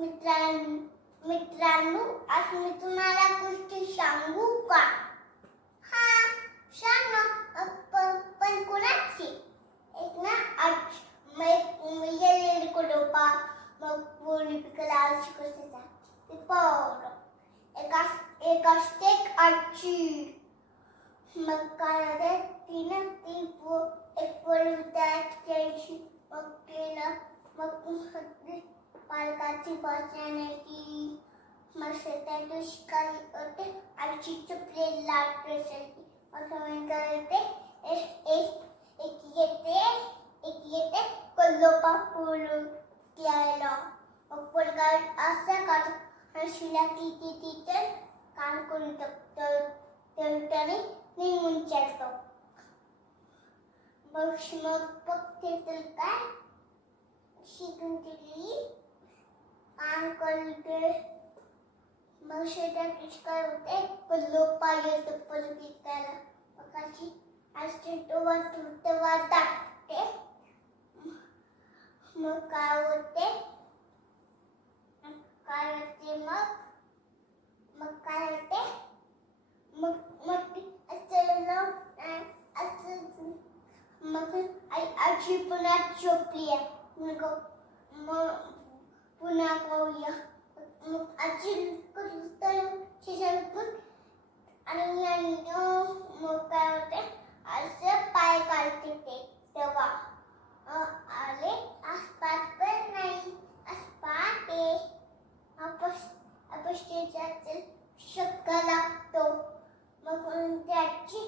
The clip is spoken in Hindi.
मित्रां मित्रांनो आज मी तुम्हाला गोष्टी सांगू का? हा सांग. ना पण कोणाची? एक ना आज मग ये लेडी को डोपा मग पूर्ण पिकला शिकवते ते पावर एका एका स्टेक आजची मग काय होते तीन ती की मग त्या दिवशी काय होते लाट असायची मग मी काय होते एक एक येते एक येते कल्लोपा द्यायला मग पोरगा असं करतो आणि शिला तिथे तिथे काम करून टाकतो तर त्याने निघून चालतो मग मग तर काय शिकून गेली काम करते मग शेतात काय होते कल्लोपा येतो परत विकायला मग अशी अशी तेव्हा तेव्हा टाकते मग काय होते काय होते काय होते मग ती आजी शिल्प शिजवून आणि मग काय होते असं पाय काढते ते तेव्हा आले आसपास पण नाही आसपास ये अपश अपष्टीचा शक्क लागतो. मग त्याची